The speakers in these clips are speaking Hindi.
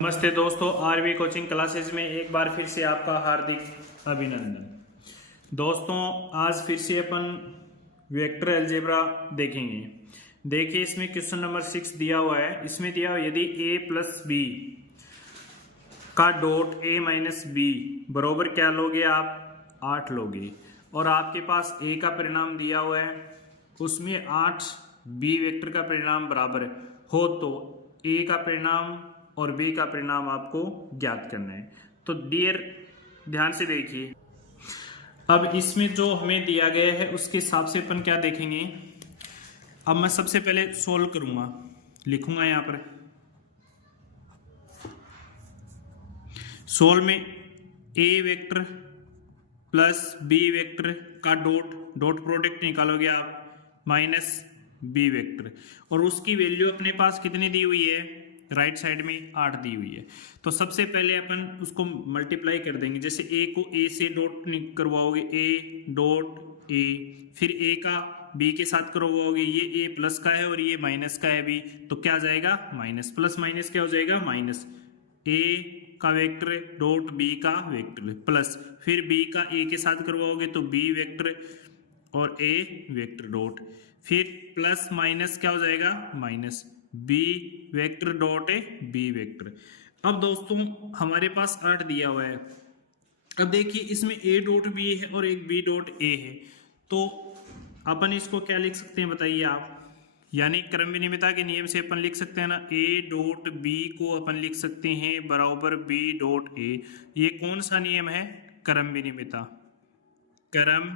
नमस्ते दोस्तों, आरवी कोचिंग क्लासेस में एक बार फिर से आपका हार्दिक अभिनंदन। दोस्तों, आज फिर से अपन वेक्टर अलजेब्रा देखेंगे। देखिए, इसमें क्वेश्चन नंबर 6 दिया हुआ है। इसमें दिया हुआ यदि a प्लस बी का डॉट a माइनस बी बराबर क्या लोगे आप? 8 लोगे। और आपके पास a का परिणाम दिया हुआ है, उसमें 8 b वेक्टर का परिणाम बराबर हो तो a का परिणाम और b का परिणाम आपको ज्ञात करना है। तो डियर ध्यान से देखिए, अब इसमें जो हमें दिया गया है उसके हिसाब से अपन क्या देखेंगे। अब मैं सबसे पहले सोल्व करूंगा, लिखूंगा यहां पर सोल्व में a vector plus b vector का डॉट प्रोडक्ट निकालोगे आप माइनस b वेक्टर, और उसकी वैल्यू अपने पास कितनी दी हुई है? राइट साइड में 8 दी हुई है। तो सबसे पहले अपन उसको मल्टीप्लाई कर देंगे। जैसे a को a से डॉट करवाओगे, a डॉट a, फिर a का b के साथ करवाओगे, ये a प्लस का है और ये माइनस का है b, तो क्या आ जाएगा? माइनस प्लस माइनस क्या हो जाएगा? माइनस। a का वेक्टर डॉट b का वेक्टर प्लस, फिर b का a के साथ करवाओगे तो b वेक्टर और a वेक्टर डॉट, फिर प्लस माइनस क्या हो जाएगा? माइनस b वेक्टर डॉट ए b वेक्टर। अब दोस्तों हमारे पास 8 दिया हुआ है। अब देखिए, इसमें a डॉट b है और एक b डॉट a है, तो अपन इसको क्या लिख सकते हैं बताइए आप? यानी क्रम विनिमयता के नियम से अपन लिख सकते हैं ना, a डॉट b को अपन लिख सकते हैं बराबर b डॉट a। ये कौन सा नियम है? क्रम विनिमयता। क्रम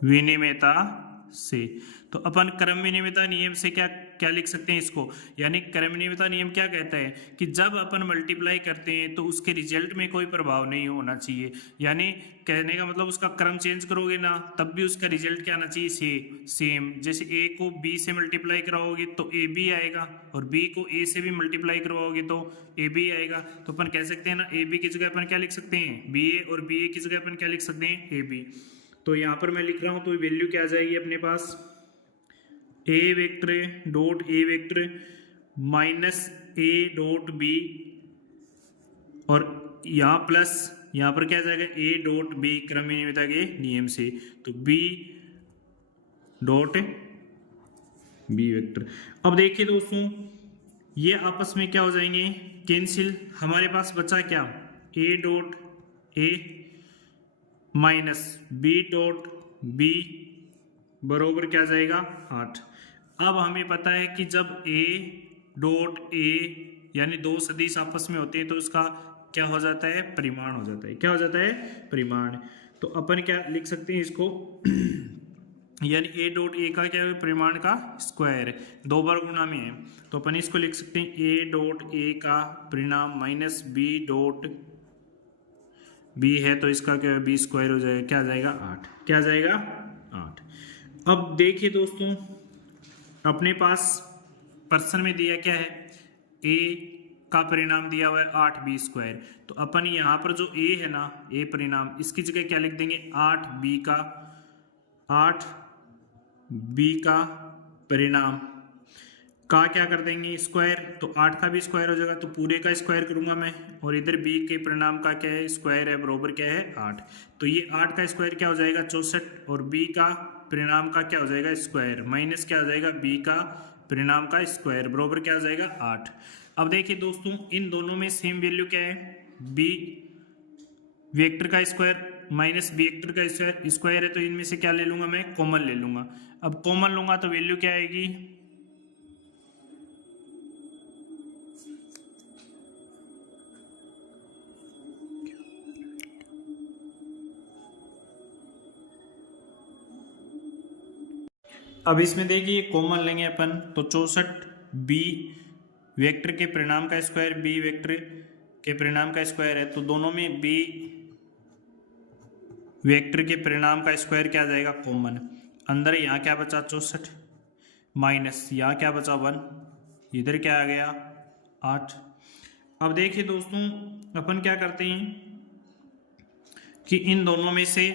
विनिमयता से। तो अपन क्रम विनिमयता नियम से क्या क्या लिख सकते हैं इसको? यानी क्रम विनिमयता नियम क्या कहता है कि जब अपन मल्टीप्लाई करते हैं तो उसके रिजल्ट में कोई प्रभाव नहीं होना चाहिए। यानी कहने का मतलब उसका क्रम चेंज करोगे ना तब भी उसका रिजल्ट क्या आना चाहिए? सेम। जैसे a को b से मल्टीप्लाई कराओगे तो a b आएगा, और b को a से भी मल्टीप्लाई करवाओगे तो a b आएगा। तो अपन कह सकते हैं ना, a b की जगह अपन क्या लिख सकते हैं? b a, और b a की जगह अपन क्या लिख सकते हैं? a b। तो यहाँ पर मैं लिख रहा हूँ, तो वैल्यू क्या आ जाएगी अपने पास? a vector dot a vector minus a dot b, और यहाँ प्लस यहाँ पर क्या आ जाएगा? a डॉट b क्रम विनिमयता के नियम से, तो b डॉट b वेक्टर। अब देखिए दोस्तों, ये आपस में क्या हो जाएंगे? कैंसिल। हमारे पास बचा क्या? a dot a minus b dot b बरोबर क्या जाएगा? 8। अब हमें पता है कि जब a डॉट a यानी दो सदिश आपस में होते हैं तो उसका क्या हो जाता है? परिमाण हो जाता है। क्या हो जाता है? परिमाण। तो अपन क्या लिख सकते हैं इसको? यानी a डॉट a का क्या है? परिमाण का स्क्वायर, दो बार गुणा में है, तो अपन इसको लिख सकते हैं a डॉट a का परिणाम माइनस b डॉट b है, तो इसका क्या b स्क्वायर हो जाएगा? क्या आ जाएगा? 8। क्या आ जाएगा? 8। अब देखिए दोस्तों, अपने पास प्रश्न में दिया क्या है? a का परिणाम दिया हुआ है 8b स्क्वायर। तो अपन यहाँ पर जो a है ना, a परिणाम, इसकी जगह क्या लिख देंगे? 8b का परिणाम का क्या कर देंगे? स्क्वायर। तो 8 का भी स्क्वायर हो जाएगा, तो पूरे का स्क्वायर करूंगा मैं, और इधर b के परिणाम का क्या है? स्क्वायर है, बराबर क्या है? 8। तो ये 8 का स्क्वायर क्या हो जाएगा? 64, और b का परिणाम का क्या हो जाएगा? स्क्वायर, माइनस क्या हो जाएगा? b का परिणाम का स्क्वायर, बराबर क्या हो जाएगा? 8। अब देखिए दोस्तों, इन दोनों में सेम वैल्यू क्या है? b वेक्टर का स्क्वायर माइनस b वेक्टर का स्क्वायर है, तो इनमें से क्या ले लूंगा मैं? कॉमन ले लूंगा। अब कॉमन लूंगा तो वैल्यू क्या आएगी? अब इसमें देखिए कॉमन लेंगे अपन, तो 64 b वेक्टर के परिणाम का स्क्वायर b वेक्टर के परिणाम का स्क्वायर है, तो दोनों में b वेक्टर के परिणाम का स्क्वायर क्या आ जाएगा? कॉमन। अंदर यहाँ क्या बचा? 64 माइनस यहाँ क्या बचा? 1, इधर क्या आ गया? 8। अब देखिए दोस्तों, अपन क्या करते हैं कि इन दोनों में से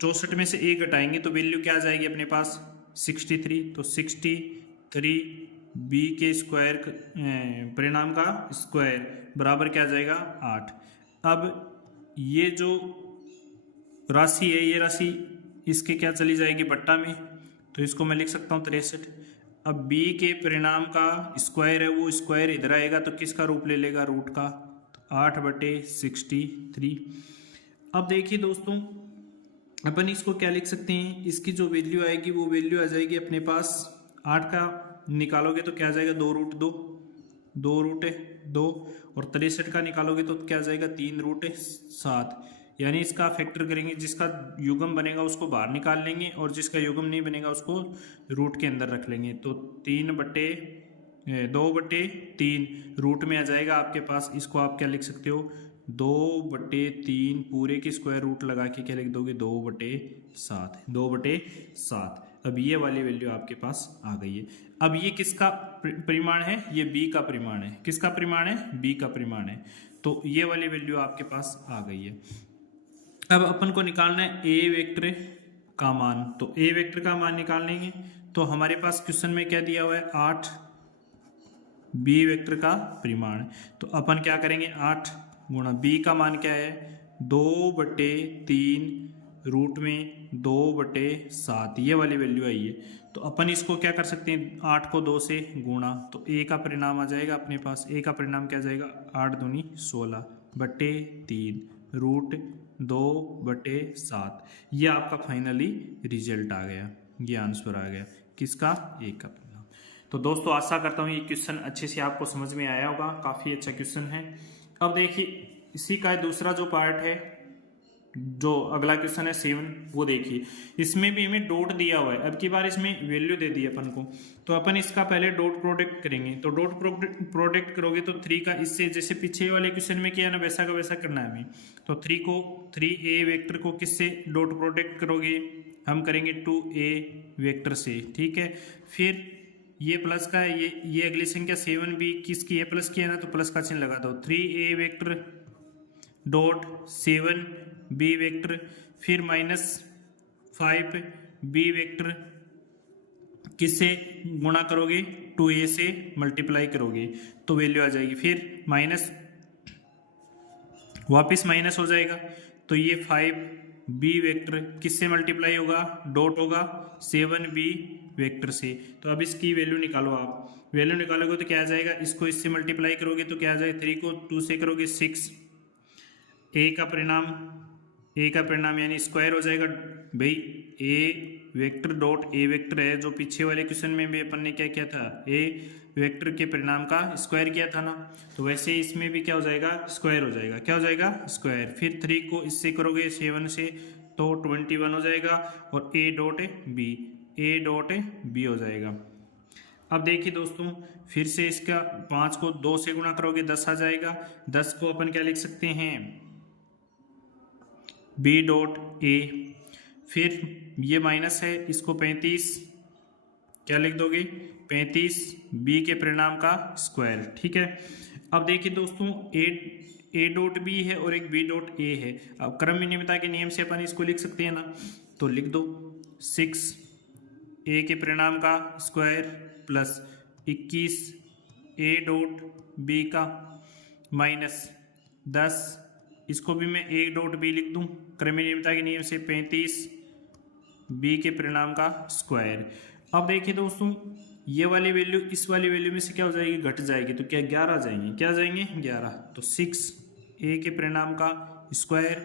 64 में से a घटाएंगे तो वैल्यू क्या आ जाएगी अपने पास? 63। तो 63 बी के स्क्वायर परिणाम का स्क्वायर बराबर क्या आ जाएगा 8। अब ये जो राशि है ये राशि इसके क्या चली जाएगी बट्टा में, तो इसको मैं लिख सकता हूँ 63। अब b के परिणाम का स्क्वायर है वो स्क्वायर इधर आएगा तो किसका रूप ले लेगा रूट का, तो 8/63। अब देखिए दोस्तों अपन इसको क्या लिख सकते हैं, इसकी जो वैल्यू आएगी वो वैल्यू आ जाएगी अपने पास 8 का निकालोगे तो क्या आ जाएगा 2√2, 2√2 और 63 का निकालोगे तो क्या आ जाएगा 3√7। यानी इसका फैक्टर करेंगे, जिसका युग्म बनेगा उसको बाहर निकाल लेंगे और जिसका युग्म नहीं बनेगा उसको रूट के अंदर रख लेंगे। तो 2/3 रूट में आ जाएगा आपके पास। इसको आप क्या लिख सकते हो 2/3 पूरे के स्क्वायर रूट लगा के क्या लिख दोगे 2/7, 2/7। अब ये वाली वैल्यू आपके पास आ गई है। अब ये किसका परिमाण है, ये b का परिमाण है। किसका परिमाण है, b का परिमाण है। तो ये वाली वैल्यू आपके पास आ गई है। अब अपन को निकालना है a वेक्टर का मान। तो a वेक्टर का मान निकालेंगे तो हमारे पास क्वेश्चन में क्या दिया हुआ है 8, b वेक्टर का परिमाण। तो अपन क्या करेंगे 8 गुणा b का मान क्या है 2/3 रूट में 2/7, ये वाली वैल्यू आई है। तो अपन इसको क्या कर सकते हैं 8 को 2 से गुणा, तो a का परिणाम आ जाएगा अपने पास। a का परिणाम क्या जाएगा 8 दूनी 16/3 रूट 2/7। ये आपका फाइनली रिजल्ट आ गया, ये आंसर आ गया किसका, a का परिणाम। तो दोस्तों आशा करता हूँ ये क्वेश्चन अच्छे से आपको समझ में आया होगा, काफ़ी अच्छा क्वेश्चन है। अब देखिए इसी का दूसरा जो पार्ट है, जो अगला क्वेश्चन है 7, वो देखिए। इसमें भी हमें डॉट दिया हुआ है। अब की बार इसमें वैल्यू दे दी अपन को, तो अपन इसका पहले डॉट प्रोडक्ट करेंगे। तो डॉट प्रोडक्ट करोगे तो 3 का इससे, जैसे पीछे वाले क्वेश्चन में किया ना वैसा का वैसा करना है हमें। तो 3a वेक्टर को किससे डॉट प्रोडक्ट करोगे, हम करेंगे 2a वेक्टर से, ठीक है। फिर ये प्लस का है, ये अगली संख्या 7b किसकी है प्लस की है ना, तो प्लस का चिन्ह लगा दो। 3a vector dot 7b vector, फिर -5b वेक्टर किससे गुणा करोगे 2a से मल्टीप्लाई करोगे तो वैल्यू आ जाएगी। फिर माइनस वापस माइनस हो जाएगा, तो ये 5b वेक्टर किससे मल्टीप्लाई होगा, डॉट होगा 7b वेक्टर से। तो अब इसकी वैल्यू निकालो आप, वैल्यू निकालोगे तो क्या आ जाएगा, इसको इससे मल्टीप्लाई करोगे तो क्या आ जाएगा, 3 को 2 से करोगे 6, a का परिणाम यानी स्क्वायर हो जाएगा। भाई a vector dot a vector है, जो पीछे वाले क्वेश्चन में भी अपन ने क्या किया था, a वेक्टर के परिणाम का स्क्वायर किया था ना, तो वैसे इसमें भी क्या हो जाएगा स्क्वायर हो जाएगा। क्या हो जाएगा स्क्वायर। फिर 3 को इससे करोगे 7 से तो 21 हो जाएगा और a डॉट b हो जाएगा। अब देखिए दोस्तों फिर से इसका 5 को 2 से गुणा करोगे 10 आ जाएगा। 10 को अपन क्या लिख सकते हैं b डॉट a। फिर ये माइनस है, इसको 35 क्या लिख दोगे 35 b के परिणाम का स्क्वायर, ठीक है। अब देखिए दोस्तों a डॉट b है और एक b डॉट a है। अब क्रम विनिमयता के नियम से अपन इसको लिख सकते हैं ना, तो लिख दो 6 a के परिणाम का square plus 21 a dot b का माइनस 10, इसको भी मैं a डॉट b लिख दूं क्रम विनिमयता के नियम से 35 b के परिणाम का स्क्वायर। अब देखिए दोस्तों ये वाली वैल्यू इस वाली वैल्यू में से क्या हो जाएगी, घट जाएगी, तो क्या 11 आ जाएंगे, क्या आ जाएंगे 11। तो 6 a के परिणाम का स्क्वायर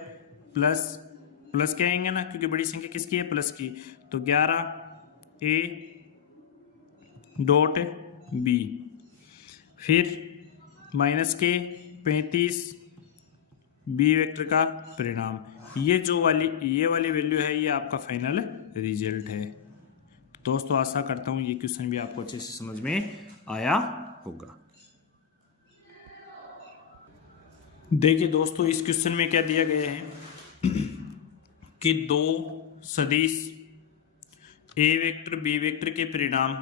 प्लस क्या आएंगे ना, क्योंकि बड़ी संख्या किसकी है प्लस की, तो 11 a डॉट b, फिर माइनस के 35 b वेक्टर का परिणाम। ये वाली वैल्यू है, ये आपका फाइनल रिजल्ट है। दोस्तों आशा करता हूँ ये क्वेश्चन भी आपको अच्छे से समझ में आया होगा। देखिए दोस्तों इस क्वेश्चन में क्या दिया गया है कि दो सदिश a वेक्टर b वेक्टर के परिणाम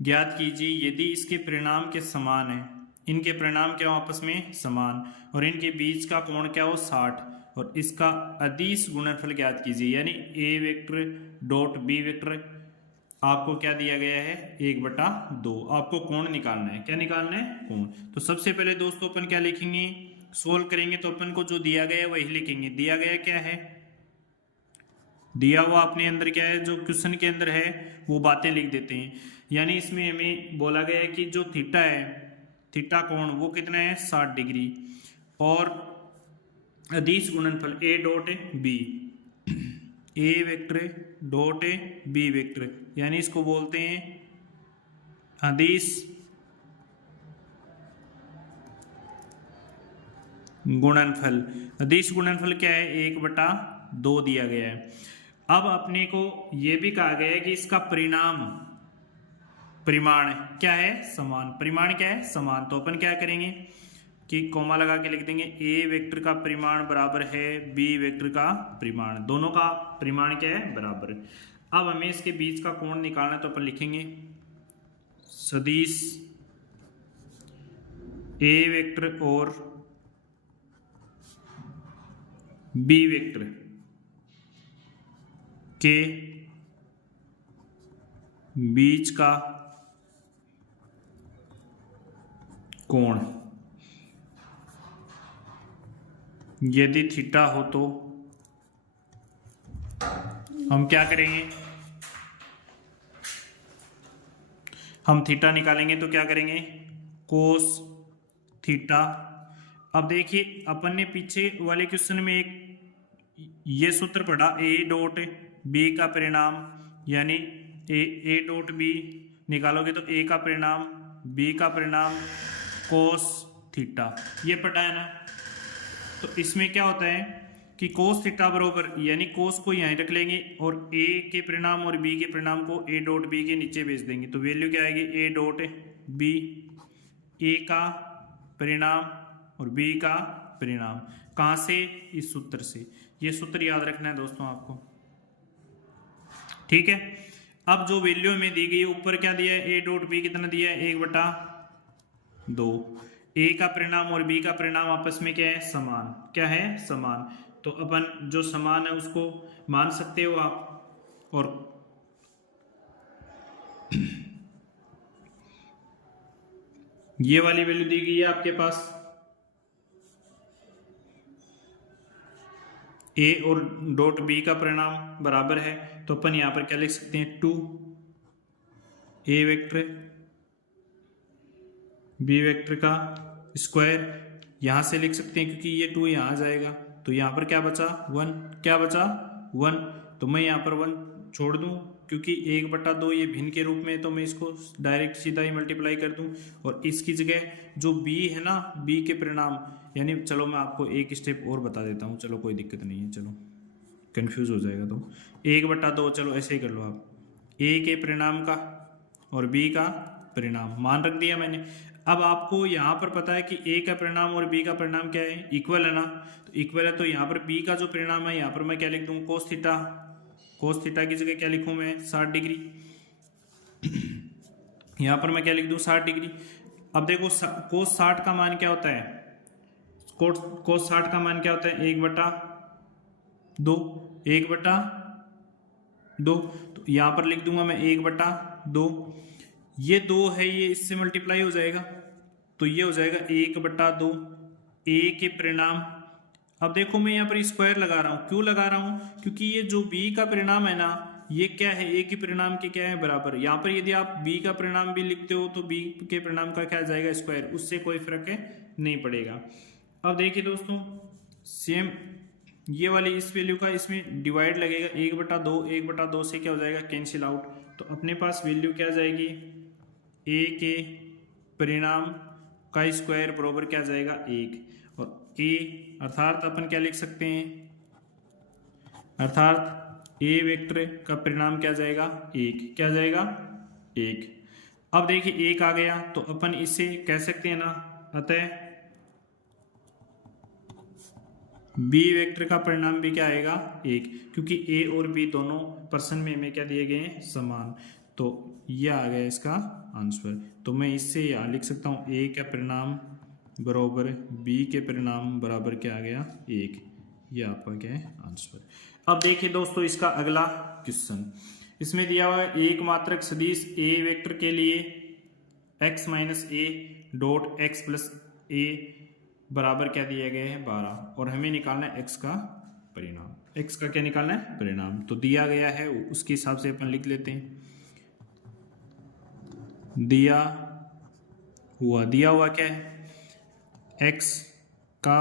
ज्ञात कीजिए यदि इसके परिणाम के समान है, इनके परिणाम क्या हो आपस में समान, और इनके बीच का कोण क्या हो 60, और इसका अदिश गुणनफल ज्ञात कीजिए। यानी a vector dot b vector आपको क्या दिया गया है 1/2। आपको कोण निकालना है। क्या निकालना है? कोण। तो सबसे पहले दोस्तों अपन क्या लिखेंगे, सोल्व करेंगे तो अपन को जो दिया गया है वही लिखेंगे। दिया गया क्या है, दिया हुआ अपने अंदर क्या है, जो क्वेश्चन के अंदर है वो बातें लिख देते हैं। यानी इसमें हमें बोला गया है कि जो थीटा है, थीटा कोण वो कितना है 60 डिग्री, और अदिश गुणनफल A dot B, A vector dot B vector, यानी इसको बोलते हैं अदिश गुणनफल। अदिश गुणनफल क्या है 1/2 दिया गया है। अब अपने को यह भी कहा गया है कि इसका परिमाण क्या है समान। परिमाण क्या है समान। तो अपन क्या करेंगे कि कोमा लगा के लिख देंगे ए वेक्टर का परिमाण बराबर है बी वेक्टर का परिमाण, दोनों का परिमाण क्या है बराबर। अब हमें इसके बीच का कोण निकालना है तो अपन लिखेंगे सदिश ए वेक्टर और बी वेक्टर के बीच का कोण यदि थीटा हो तो हम क्या करेंगे, हम थीटा निकालेंगे तो क्या करेंगे कोस थीटा। अब देखिए अपन ने पीछे वाले क्वेश्चन में एक ये सूत्र पढ़ा ए डॉट बी का परिणाम, यानी ए डॉट बी निकालोगे तो ए का परिणाम बी का परिणाम कोस थीटा, ये पढ़ा है ना। तो इसमें क्या होता है कि कोस थीटा बरोबर, यानी कोस को यहीं रख लेंगे और ए के परिणाम और बी के परिणाम को ए डॉट बी के नीचे भेज देंगे। तो वैल्यू क्या आएगी ए डॉट बी, ए का परिणाम और बी का परिणाम। कहाँ से? इस सूत्र से। ये सूत्र याद रखना है दोस्तों आपको, ठीक है। अब जो वैल्यू हमें दी गई है ऊपर क्या दिया है ए डॉट बी कितना दिया है 1/2। ए का परिणाम और बी का परिणाम आपस में क्या है समान। क्या है समान। तो अपन जो समान है उसको मान सकते हो आप। और ये वाली वैल्यू दी गई है आपके पास ए और डॉट बी का परिणाम बराबर है, तो अपन यहां पर क्या लिख सकते हैं 2 ए वेक्टर बी वेक्टर का स्क्वायर यहां से लिख सकते हैं, क्योंकि ये 2 यहां आ जाएगा। तो यहां पर क्या बचा 1, क्या बचा 1। तो मैं यहां पर 1 छोड़ दूं, क्योंकि 1/2 ये भिन्न के रूप में, तो मैं इसको डायरेक्ट सीधा ही मल्टीप्लाई कर दूं। और इसकी जगह जो b है ना, b के परिणाम, यानी चलो मैं आपको एक स्टेप और बता देता हूं, चलो कोई दिक्कत नहीं है, चलो कंफ्यूज हो जाएगा तो 1/2 चलो ऐसे ही कर लो आप, a के परिणाम का और b का परिणाम मान रख दिया मैंने। अब आपको यहाँ पर पता है कि a का परिणाम और b का परिणाम क्या है इक्वल है ना। तो इक्वल है तो यहाँ पर b का जो परिणाम है यहाँ पर मैं क्या लिख दूँ कोस थीटा। कोस थीटा की जगह क्या लिखूँ मैं 60 डिग्री। यहाँ पर मैं क्या लिख दूँ 60 डिग्री। अब देखो कोस 60 का मान क्या होता है, कोस 60 का मान क्या होता है 1/2। 1/2 तो यहाँ पर लिख दूंगा मैं 1/2। ये 2 है, ये इससे मल्टीप्लाई हो जाएगा तो ये हो जाएगा 1/2 ए के परिणाम। अब देखो मैं यहाँ पर स्क्वायर लगा रहा हूँ, क्यों लगा रहा हूँ, क्योंकि ये जो b का परिणाम है ना ये क्या है a के परिणाम के क्या है बराबर। यहाँ पर यदि आप b का परिणाम भी लिखते हो तो b के परिणाम का क्या जाएगा स्क्वायर, उससे कोई फर्क नहीं पड़ेगा। अब देखिए दोस्तों सेम ये वाली इस वैल्यू का इसमें डिवाइड लगेगा 1/2, 1/2 से क्या हो जाएगा कैंसिल आउट। तो अपने पास वैल्यू क्या जाएगी a के परिणाम का स्क्वायर बराबर क्या जाएगा 1, और a अर्थात अपन क्या लिख सकते हैं, अर्थात a वेक्टर का परिणाम क्या जाएगा 1, क्या जाएगा 1। अब देखिए 1 आ गया तो अपन इसे कह सकते हैं ना, अतः b वेक्टर का परिणाम भी क्या आएगा 1, क्योंकि a और b दोनों पर्सन में हमें क्या दिए गए हैं समान। तो ये आ गया इसका आंसर। तो मैं इससे यहाँ लिख सकता हूँ a का परिणाम बराबर b के परिणाम बराबर क्या आ गया 1। ये आपका क्या है आंसर। अब देखिए दोस्तों इसका अगला क्वेश्चन, इसमें दिया हुआ है एक मात्रक सदिश ए वेक्टर के लिए x minus a dot x plus a बराबर क्या दिया गया है 12, और हमें निकालना है x का परिणाम। x का क्या निकालना है परिणाम, तो दिया गया है उसके हिसाब से अपन लिख लेते हैं। दिया हुआ क्या है x का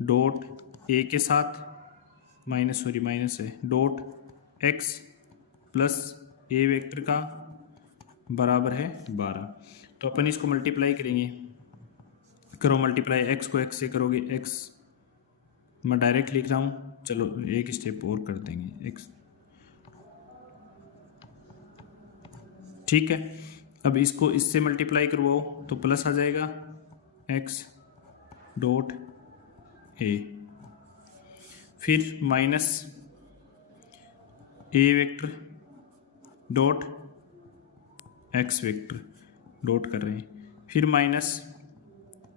डॉट a के साथ माइनस है डॉट x प्लस ए वेक्टर का बराबर है 12। तो अपन इसको मल्टीप्लाई करेंगे, करो मल्टीप्लाई, x को x से करोगे x, मैं डायरेक्ट लिख रहा हूँ, चलो एक स्टेप और कर देंगे x, ठीक है। अब इसको इससे मल्टीप्लाई करवाओ तो प्लस आ जाएगा x डॉट ए, फिर minus a vector dot x vector dot कर रहे हैं, फिर minus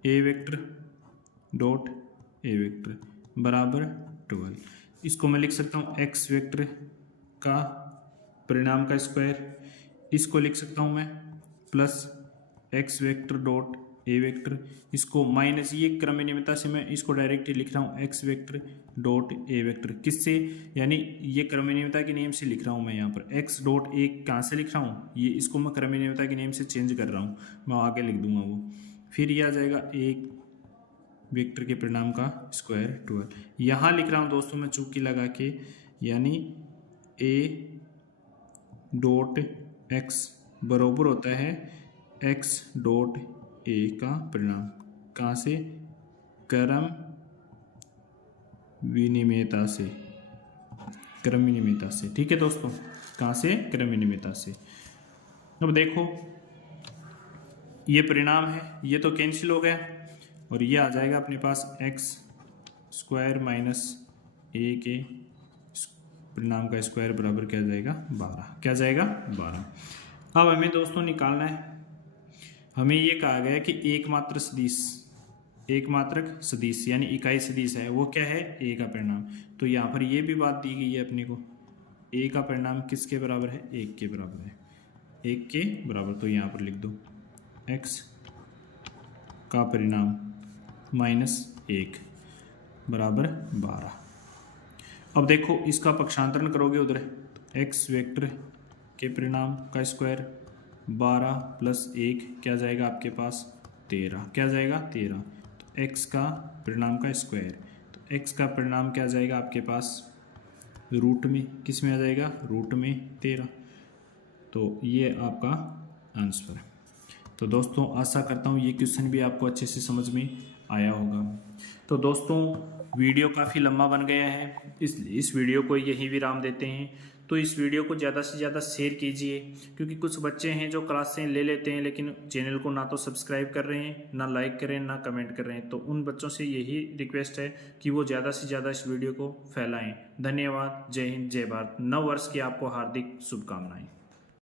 a vector dot a vector बराबर 12। इसको मैं लिख सकता हूँ एक्स वेक्टर का परिणाम का स्क्वायर, इसको लिख सकता हूँ मैं plus x vector dot a vector, इसको माइनस ये क्रमनियमितता से मैं इसको डायरेक्ट लिख रहा हूँ x vector dot a vector, किससे, यानी ये क्रमनियमितता के नियम से लिख रहा हूँ मैं यहाँ पर एक्स डॉट ए कहाँ से लिख रहा हूँ, ये इसको मैं क्रमनियमितता के नियम से चेंज कर रहा हूँ, मैं आगे लिख दूंगा वो। फिर ये आ जाएगा एक वेक्टर के परिणाम का स्क्वायर 12, यहाँ लिख रहा हूँ दोस्तों मैं चूकी लगा के, यानी ए डॉट एक्स बराबर होता है एक्स डॉट ए का परिणाम, कहाँ से, क्रम विनिमयता से, क्रम विनिमयता से, ठीक है दोस्तों, कहाँ से, क्रम विनिमयता से। अब देखो ये परिणाम है, ये तो कैंसिल हो गया और ये आ जाएगा अपने पास एक्स स्क्वायर माइनस ए के परिणाम का स्क्वायर बराबर क्या जाएगा 12, क्या जाएगा 12। अब हमें दोस्तों निकालना है, हमें ये कहा गया कि एकमात्र सदिश, एकमात्रक सदिश यानी इकाई सदिश है वो क्या है ए का परिणाम, तो यहाँ पर ये भी बात दी गई है अपने को, ए का परिणाम किसके बराबर है, 1 के बराबर है, 1 के बराबर, तो यहाँ पर लिख दो x का परिणाम माइनस 1 बराबर 12। अब देखो इसका पक्षांतरण करोगे उधर, तो x वेक्टर के परिणाम का स्क्वायर 12 प्लस 1 क्या जाएगा आपके पास 13, क्या जाएगा 13, तो x का परिणाम का स्क्वायर, तो x का परिणाम क्या जाएगा आपके पास रूट में, किस में आ जाएगा रूट में 13, तो ये आपका आंसर है। तो दोस्तों आशा करता हूँ ये क्वेश्चन भी आपको अच्छे से समझ में आया होगा। तो दोस्तों वीडियो काफ़ी लंबा बन गया है, इस वीडियो को यहीं विराम देते हैं। तो इस वीडियो को ज़्यादा से ज़्यादा शेयर कीजिए, क्योंकि कुछ बच्चे हैं जो क्लासें ले लेते हैं लेकिन चैनल को ना तो सब्सक्राइब कर रहे हैं, ना लाइक कर रहे हैं, ना कमेंट कर रहे हैं। तो उन बच्चों से यही रिक्वेस्ट है कि वो ज़्यादा से ज़्यादा इस वीडियो को फैलाएं। धन्यवाद। जय हिंद, जय भारत। नव वर्ष की आपको हार्दिक शुभकामनाएं।